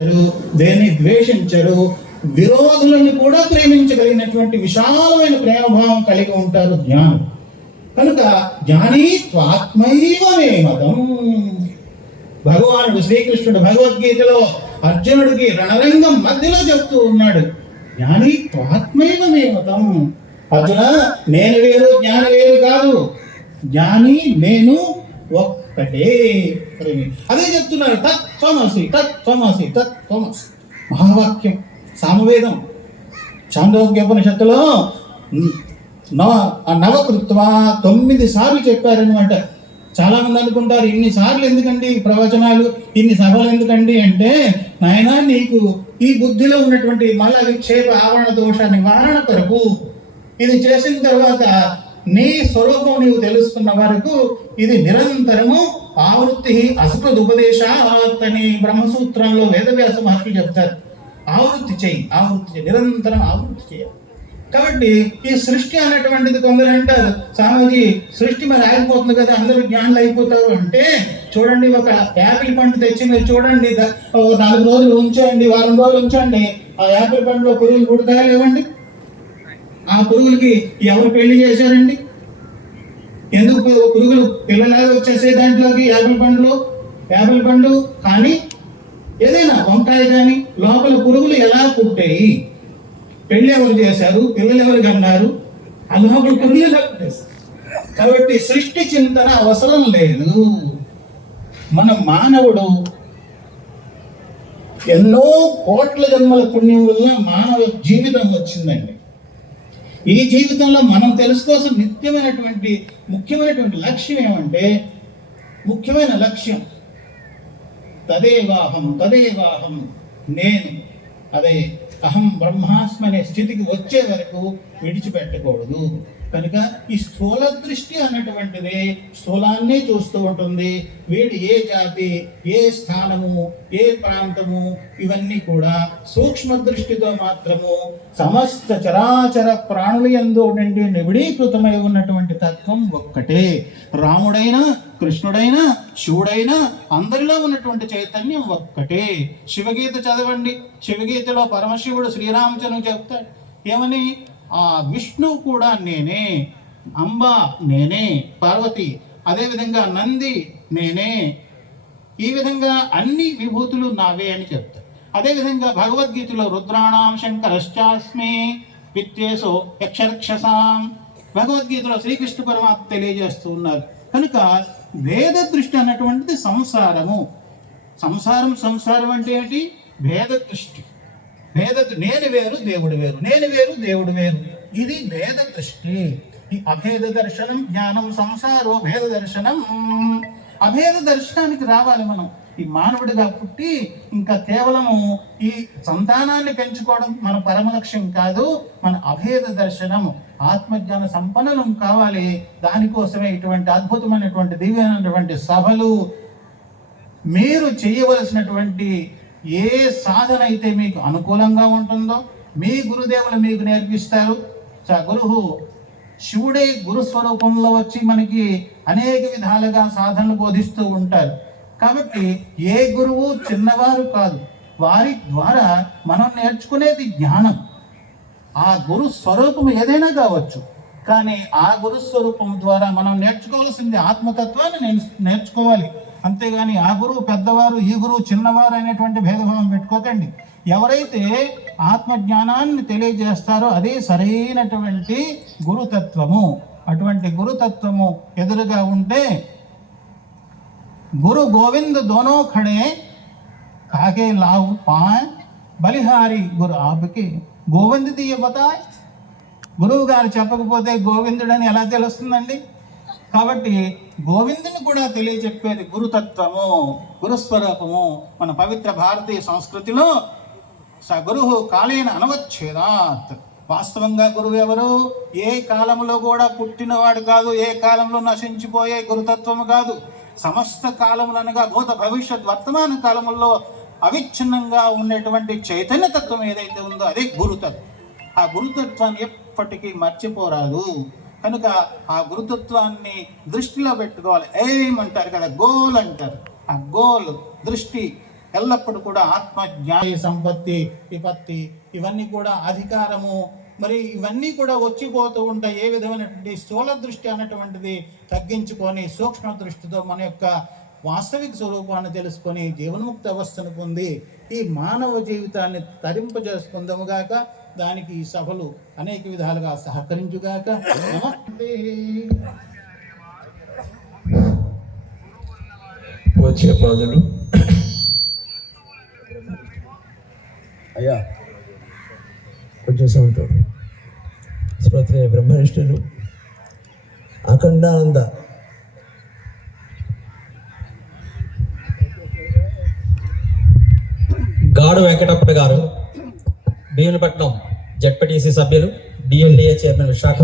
దేన్ని ద్వేషించరు, విరోధులను కూడా ప్రేమించగలిగినటువంటి విశాలమైన ప్రేమభావం కలిగి ఉంటారు జ్ఞానం. కనుక జ్ఞానీ త్వాత్మైవ మే మతం. భగవానుడు శ్రీకృష్ణుడు భగవద్గీతలో అర్జునుడికి రణరంగం మధ్యలో చెప్తూ ఉన్నాడు, జ్ఞానీ త్వాత్మైవ మే మతం. అర్జున, నేను వేరు జ్ఞాని వేరు కాదు, జ్ఞాని నేను ఒక్కటే. అదే చెప్తున్నారు, తత్వమసి తత్వమసి తత్వమసి. మహావాక్యం, సామవేదం, చాందోగ్యోపనిషత్తులో నవకృత్వ 9 సార్లు చెప్పారనమాట. చాలా మంది అనుకుంటారు, ఇన్ని సార్లు ఎందుకండి ప్రవచనాలు, ఇన్ని సభలు ఎందుకండి అంటే, నాయనా నీకు ఈ బుద్ధిలో ఉన్నటువంటి మల విక్షేప ఆవరణ దోష నివారణ కొరకు ఇది చేసిన తర్వాత నీ స్వరూపం నీవు తెలుసుకున్న వరకు ఇది నిరంతరము ఆవృత్తి అసకృదుపదేశాత్ అని బ్రహ్మసూత్రంలో వేదవ్యాస మహర్షులు చెప్తారు. ఆవృత్తి చేయి, నిరంతరం ఆవృత్తి చేయాలి. కాబట్టి ఈ సృష్టి అనేటువంటిది కొందరు అంటారు, స్వామీజీ సృష్టి మరి ఆగిపోతుంది కదా, అందరూ జ్ఞానులు అయిపోతారు అంటే, చూడండి ఒక యాపిల్ పండు తెచ్చి మీరు చూడండి, 4 రోజులు ఉంచండి, వారం రోజులు ఉంచండి, ఆ యాపిల్ పండులో పురుగులు పుడతాయా లేవండి? ఆ పురుగులకి ఎవరు పెళ్లి చేశారండి? ఎందుకు పురుగులు పిల్లలాగా వచ్చేసే దాంట్లోకి యాపిల్ పండు కానీ ఏదైనా వంకాయ కానీ లోపల పురుగులు ఎలా పుట్టాయి? పెళ్లి ఎవరు చేశారు? పిల్లలు ఎవరు కన్నారు? ఆ లోపల పురుగులు ఎలా పుట్టేశారు? కాబట్టి సృష్టి చింతన అవసరం లేదు. మన మానవుడు ఎన్నో కోట్ల జన్మల పుణ్యం వల్ల మానవ జీవితం వచ్చిందండి. ఈ జీవితంలో మనం తెలుసుకోవాల్సిన ముఖ్యమైనటువంటి లక్ష్యం ఏమంటే, ముఖ్యమైన లక్ష్యం తదేవాహం నేను, అదే అహం బ్రహ్మాస్మి అనే స్థితికి వచ్చే వరకు విడిచిపెట్టకూడదు. కనుక ఈ స్థూల దృష్టి అన్నటువంటిది స్థూలాన్ని చూస్తూ ఉంటుంది. వీడి ఏ జాతి, ఏ స్థానము, ఏ ప్రాంతము, ఇవన్నీ కూడా సూక్ష్మ దృష్టితో మాత్రము సమస్త చరాచర ప్రాణుల యందు నుండి నిబిడీకృతమై ఉన్నటువంటి తత్వం ఒక్కటే. రాముడైనా, కృష్ణుడైనా, శివుడైనా అందరిలో ఉన్నటువంటి చైతన్యం ఒక్కటే. శివగీత చదవండి, శివగీతలో పరమశివుడు శ్రీరామచంద్రుడు చెప్తాడు ఏమని, ఆ విష్ణువు కూడా నేనే, అంబ నేనే, పార్వతి, అదేవిధంగా నంది నేనే, ఈ విధంగా అన్ని విభూతులు నావే అని చెప్తారు. అదేవిధంగా భగవద్గీతలో రుద్రాణం శంకరశ్చాస్మి విత్తేసో యక్షరక్షసాం, భగవద్గీతలో శ్రీకృష్ణ పరమాత్మ తెలియజేస్తూ ఉన్నారు. కనుక వేద దృష్టి అన్నటువంటిది సంసారం అంటే ఏంటి? వేద దృష్టి. నేను వేరు దేవుడు వేరు, నేను వేరు దేవుడు వేరు, ఇది వేద దృష్టి. ఈ అభేద దర్శనం జ్ఞానం సంసారో భేద దర్శనం. అభేద దర్శనానికి రావాలి మనం. ఈ మానవుడిగా పుట్టి ఇంకా కేవలము ఈ సంతానాన్ని పెంచుకోవడం మన పరమ లక్ష్యం కాదు. మన అభేద దర్శనం, ఆత్మజ్ఞాన సంపన్నం కావాలి. దానికోసమే ఇటువంటి అద్భుతమైనటువంటి దివ్యమైనటువంటి సభలు. మీరు చేయవలసినటువంటి ఏ సాధన అయితే మీకు అనుకూలంగా ఉంటుందో మీ గురుదేవులు మీకు నేర్పిస్తారు. గురువు శివుడే గురుస్వరూపంలో వచ్చి మనకి అనేక విధాలుగా సాధనలు బోధిస్తూ ఉంటారు. కాబట్టి ఏ గురువు చిన్నవారు కాదు, వారి ద్వారా మనం నేర్చుకునేది జ్ఞానం. ఆ గురు స్వరూపం ఏదైనా కావచ్చు, కానీ ఆ గురుస్వరూపం ద్వారా మనం నేర్చుకోవాల్సింది ఆత్మతత్వాన్ని నేర్చుకోవాలి. అంతేగాని ఆ గురువు పెద్దవారు, ఈ గురువు చిన్నవారు అనేటువంటి భేదభావం పెట్టుకోకండి. ఎవరైతే ఆత్మజ్ఞానాన్ని తెలియజేస్తారో అదే సరైనటువంటి గురుతత్వము. అటువంటి గురుతత్వము ఎదురుగా ఉంటే గురు గోవింద్ దోనో ఖడే కాకే లావు పాయ్ బలిహారి గురు ఆపుకి గోవింద్ దియ బతాయ్. గురువు గారు చెప్పకపోతే గోవిందుడని ఎలా తెలుస్తుందండి? కాబట్టి గోవిందుని కూడా తెలియజెప్పేది గురుతత్వము, గురుస్వరూపము. మన పవిత్ర భారతీయ సంస్కృతిలో గురు కాలేన అనవచ్ఛేదాత్. వాస్తవంగా గురువు ఎవరు? ఏ కాలంలో కూడా పుట్టినవాడు కాదు, ఏ కాలంలో నశించిపోయే గురుతత్వము కాదు. సమస్త కాలములనగా భూత భవిష్యత్ వర్తమాన కాలముల్లో అవిచ్ఛిన్నంగా ఉండేటువంటి చైతన్యతత్వం ఏదైతే ఉందో అదే గురుతత్వం. ఆ గురుతత్వాన్ని ఎప్పటికీ మర్చిపోరాదు. కనుక ఆ గురుతత్వాన్ని దృష్టిలో పెట్టుకోవాలి. ఎయిమ్ అంటారు కదా, గోల్ అంటారు. ఆ గోల్ దృష్టి ఎల్లప్పుడూ కూడా ఆత్మ జ్ఞాయ సంపత్తి విపత్తి ఇవన్నీ కూడా అధికారము మరి ఇవన్నీ కూడా వచ్చిపోతూ ఉంటాయి. ఏ విధమైనటువంటి స్థూల దృష్టి అన్నటువంటిది తగ్గించుకొని సూక్ష్మ దృష్టితో మన యొక్క వాస్తవిక స్వరూపాన్ని తెలుసుకొని జీవన్ముక్త అవస్థను పొంది ఈ మానవ జీవితాన్ని తరింపజేసుకుందాముగాక. దానికి ఈ సభలు అనేక విధాలుగా సహకరించుగాక. వచ్చే ప్రజలు అయ్యా కొంచెం సౌండ్ శ్రోత్రియ బ్రహ్మనిష్ఠులు అఖండానంద గాడు వెంకటప్ప గారు, భీములపట్నం జెడ్పీటీసీ సభ్యులు, డిఎల్డిఏ చైర్మన్ విశాఖ